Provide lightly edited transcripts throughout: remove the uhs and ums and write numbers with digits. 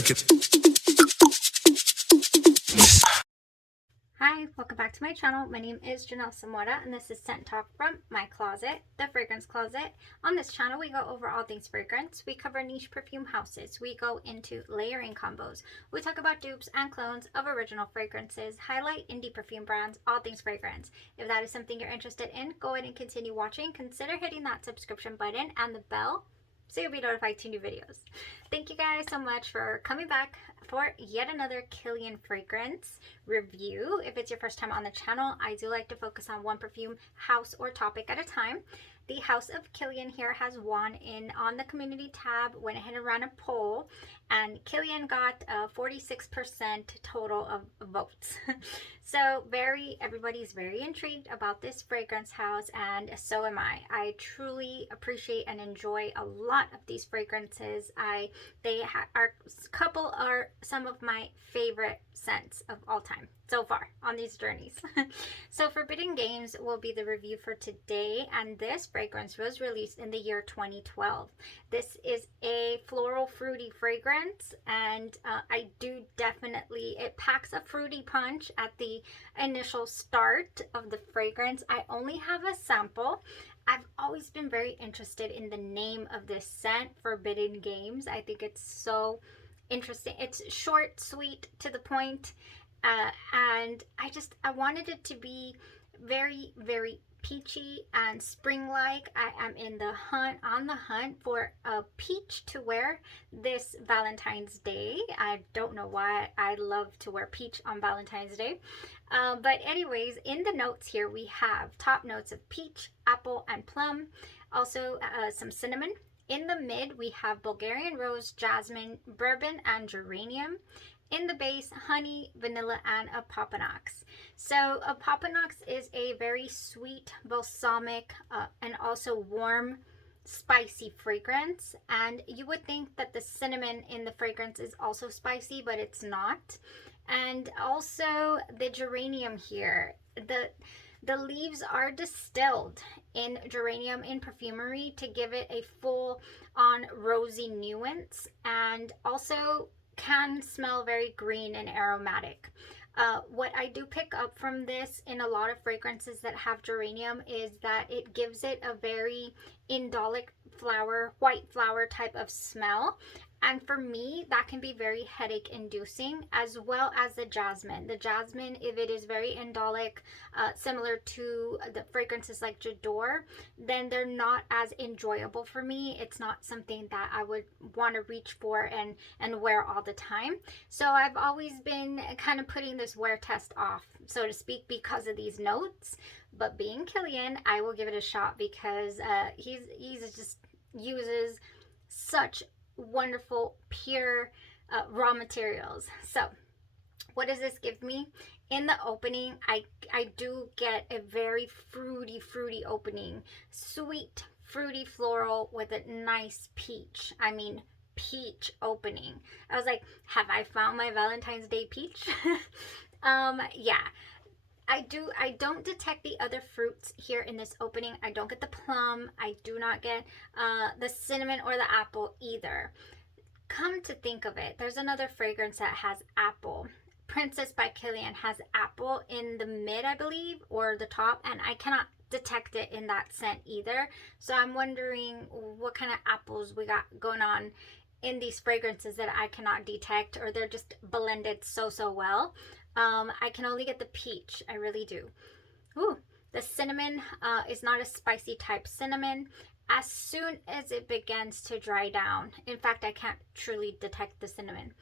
check it. Hi, welcome back to my channel. My name is Janelle Samora and this is Scent Talk from my closet, the fragrance closet. On this channel, we go over all things fragrance. We cover niche perfume houses. We go into layering combos. We talk about dupes and clones of original fragrances, highlight indie perfume brands, all things fragrance. If that is something you're interested in, go ahead and continue watching. Consider hitting that subscription button and the bell so you'll be notified to new videos. Thank you guys so much for coming back for yet another KILIAN fragrance review. If it's your first time on the channel, I do like to focus on one perfume house or topic at a time. The House of KILIAN here has won in on the community tab, went ahead and ran a poll, and KILIAN got 46% total of votes. So everybody's very intrigued about this fragrance house, and so am I. I truly appreciate and enjoy a lot of these fragrances. Couple are some of my favorite scents of all time so far on these journeys. So Forbidden Games will be the review for today, and this fragrance was released in the year 2012. This is a floral fruity fragrance, and I do definitely, it packs a fruity punch at the initial start of the fragrance. I only have a sample. I've always been very interested in the name of this scent, Forbidden Games. I think it's so interesting. It's short, sweet, to the point, and I wanted it to be very, very peachy and spring-like. I am on the hunt for a peach to wear this Valentine's Day. I don't know why I love to wear peach on Valentine's Day. But anyways, in the notes here, we have top notes of peach, apple, and plum. Also some cinnamon. In the mid, we have Bulgarian rose, jasmine, bourbon, and geranium. In the base, honey, vanilla, and a Papanax. So a Papanax is a very sweet, balsamic, and also warm, spicy fragrance. And you would think that the cinnamon in the fragrance is also spicy, but it's not. And also the geranium here, the leaves are distilled in geranium in perfumery to give it a full-on rosy nuance, and also can smell very green and aromatic. What I do pick up from this in a lot of fragrances that have geranium is that it gives it a very indolic flower, white flower type of smell. And for me, that can be very headache inducing, as well as the jasmine. The jasmine, if it is very indolic, similar to the fragrances like J'adore, then they're not as enjoyable for me. It's not something that I would want to reach for and wear all the time. So I've always been kind of putting this wear test off, so to speak, because of these notes. But being KILIAN, I will give it a shot because he's just uses such wonderful pure raw materials. So what does this give me? In the opening, I do get a very fruity opening, sweet fruity floral with a nice peach. I mean peach opening. I was like, have I found my Valentine's Day peach? Yeah, I don't detect the other fruits here in this opening. I don't get the plum. I do not get the cinnamon or the apple either. Come to think of it, there's another fragrance that has apple. Princess by KILIAN has apple in the mid, I believe, or the top, and I cannot detect it in that scent either. So I'm wondering what kind of apples we got going on in these fragrances that I cannot detect, or they're just blended so well. I can only get the peach. I really do. Ooh, the cinnamon is not a spicy type cinnamon. As soon as it begins to dry down, in fact, I can't truly detect the cinnamon.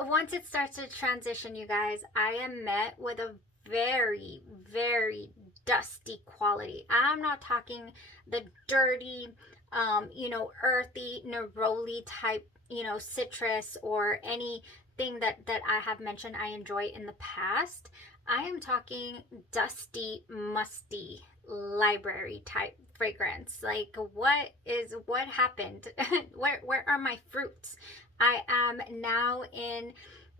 Once it starts to transition, you guys, I am met with a very, very dusty quality. I'm not talking the dirty, earthy, neroli type, citrus or anything that I have mentioned I enjoy in the past. I am talking dusty, musty, library type fragrance. Like, what happened? where are my fruits? I am now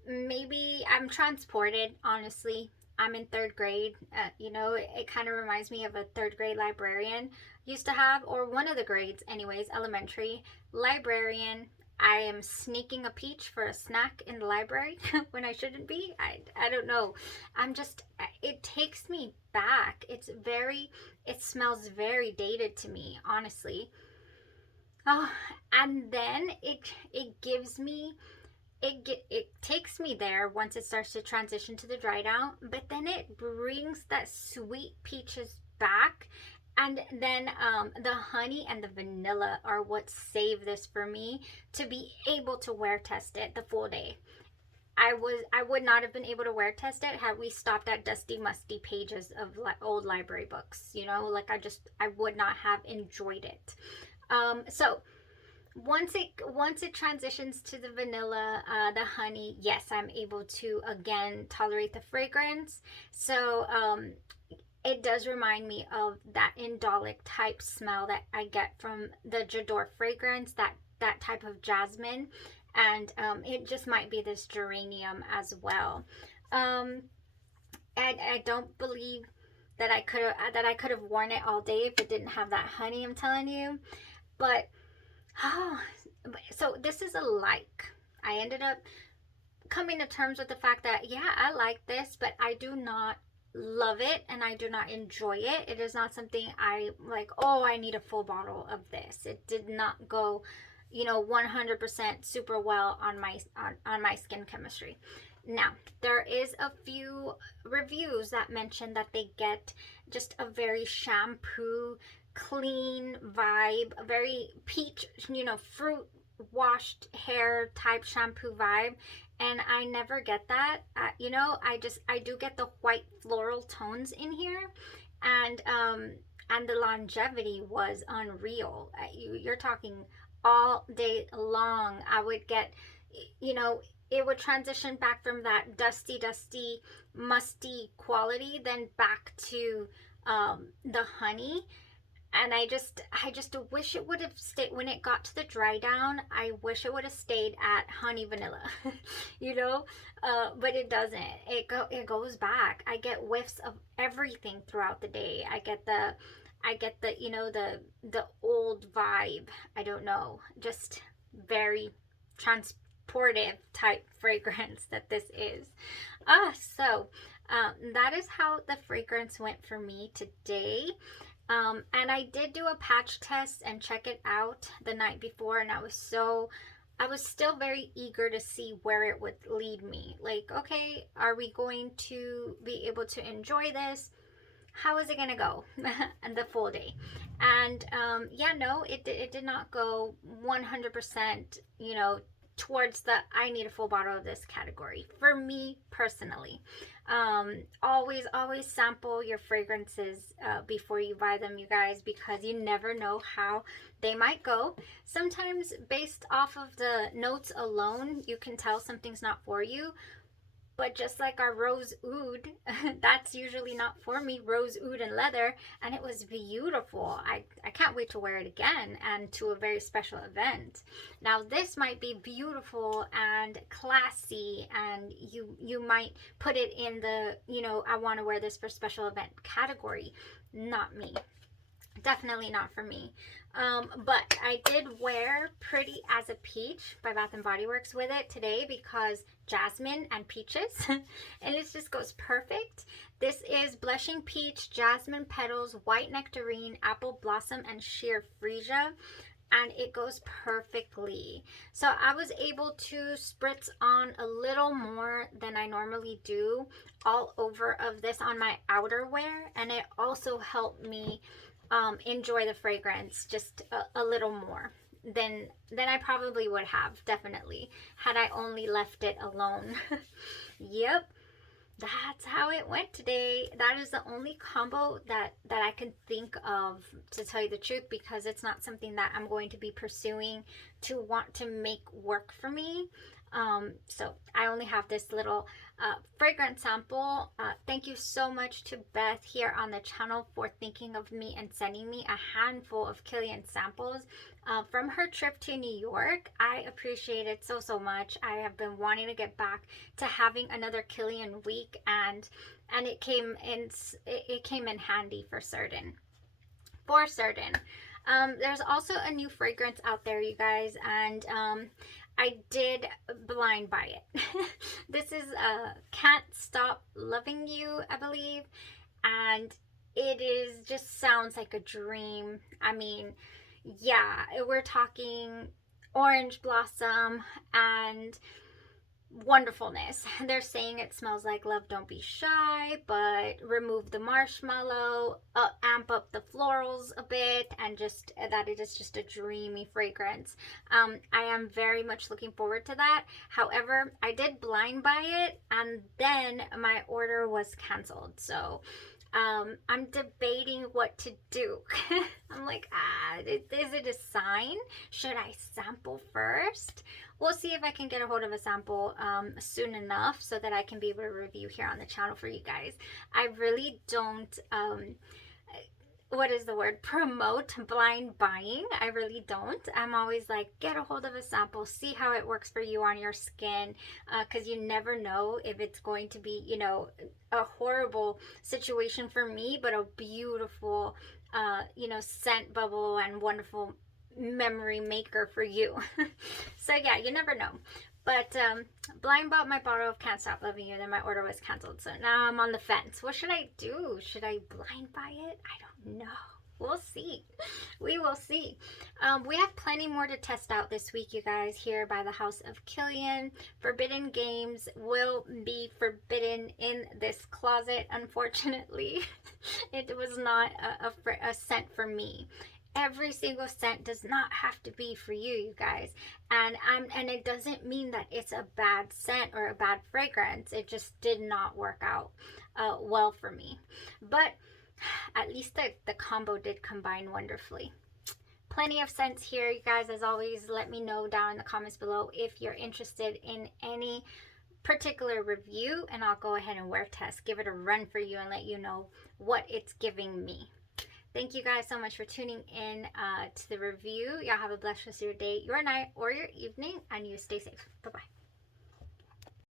maybe I'm transported, honestly. I'm in third grade. It kind of reminds me of a third grade librarian used to have, or one of the grades anyways, elementary librarian. I am sneaking a peach for a snack in the library when I shouldn't be. I don't know. I'm just, it takes me back. It smells very dated to me, honestly. Oh, and then it gives me, it takes me there once it starts to transition to the dry down, but then it brings that sweet peaches back. And then the honey and the vanilla are what save this for me to be able to wear test it the full day. I would not have been able to wear test it had we stopped at dusty musty pages of old library books, you know, like I would not have enjoyed it. So once it transitions to the vanilla, the honey, yes, I'm able to again tolerate the fragrance. So it does remind me of that indolic type smell that I get from the J'adore fragrance, that type of jasmine. And it just might be this geranium as well. I don't believe that I could have worn it all day if it didn't have that honey, I'm telling you. But oh, so this is a like. I ended up coming to terms with the fact that, yeah, I like this, but I do not love it and I do not enjoy it. It is not something I like, oh, I need a full bottle of this. It did not go, you know, 100% super well on my skin chemistry. Now, there is a few reviews that mention that they get just a very shampoo clean vibe, a very peach, you know, fruit washed hair type shampoo vibe, and I never get that. You know, I do get the white floral tones in here, and the longevity was unreal. You're talking all day long. I would get, you know, it would transition back from that dusty musty quality then back to the honey. And I just wish it would have stayed when it got to the dry down. I wish it would have stayed at honey vanilla, you know, but it doesn't. It goes back. I get whiffs of everything throughout the day. I get the you know, the old vibe. I don't know, just very transportive type fragrance that this is. So that is how the fragrance went for me today. And I did do a patch test and check it out the night before, and I was still very eager to see where it would lead me. Like, okay, are we going to be able to enjoy this? How is it gonna go and the full day? And yeah, no, it did not go 100%, you know, towards the I need a full bottle of this category for me personally. Always sample your fragrances before you buy them, you guys, because you never know how they might go. Sometimes based off of the notes alone, you can tell something's not for you. But just like our rose oud, that's usually not for me, rose oud and leather, and it was beautiful. I can't wait to wear it again and to a very special event. Now this might be beautiful and classy, and you might put it in the, you know, I want to wear this for special event category. Not me. Definitely not for me. But I did wear Pretty as a Peach by Bath & Body Works with it today because jasmine and peaches, and it just goes perfect. This is Blushing Peach, Jasmine Petals, White Nectarine, Apple Blossom, and Sheer Freesia, and it goes perfectly. So I was able to spritz on a little more than I normally do all over of this on my outerwear, and it also helped me enjoy the fragrance just a little more than I probably would have, definitely, had I only left it alone. Yep, that's how it went today. That is the only combo that I can think of, to tell you the truth, because it's not something that I'm going to be pursuing to want to make work for me. So I only have this little fragrance sample. Thank you so much to Beth here on the channel for thinking of me and sending me a handful of Kilian samples from her trip to New York. I appreciate it so much. I have been wanting to get back to having another Kilian week, and it came in handy for certain. There's also a new fragrance out there, you guys, and I did blind buy it. This is Can't Stop Loving You, I believe, and it is just sounds like a dream. I mean, yeah, we're talking orange blossom and wonderfulness. They're saying it smells like love, don't be shy, but remove the marshmallow, amp up the florals a bit, and just that it is just a dreamy fragrance. I am very much looking forward to that. However, I did blind buy it and then my order was canceled. So I'm debating what to do. I'm like, is it a sign? Should I sample first? We'll see if I can get a hold of a sample soon enough so that I can be able to review here on the channel for you guys. I really don't, what is the word, promote blind buying. I really don't. I'm always like, get a hold of a sample, see how it works for you on your skin, because you never know if it's going to be, you know, a horrible situation for me, but a beautiful, you know, scent bubble and wonderful memory maker for you. So yeah, you never know. But blind bought my bottle of Can't Stop Loving You, then my order was canceled. So now I'm on the fence. What should I do? Should I blind buy it? I don't know. We'll see. We will see. We have plenty more to test out this week, you guys, here by the house of Kilian. Forbidden Games will be forbidden in this closet, unfortunately. It was not a scent for me. Every single scent does not have to be for you guys, and it doesn't mean that it's a bad scent or a bad fragrance. It just did not work out well for me, but at least the combo did combine wonderfully. Plenty of scents here, you guys. As always, let me know down in the comments below if you're interested in any particular review, and I'll go ahead and wear test, give it a run for you, and let you know what it's giving me. Thank you guys so much for tuning in to the review. Y'all have a blessed rest of your day, your night, or your evening, and you stay safe. Bye-bye.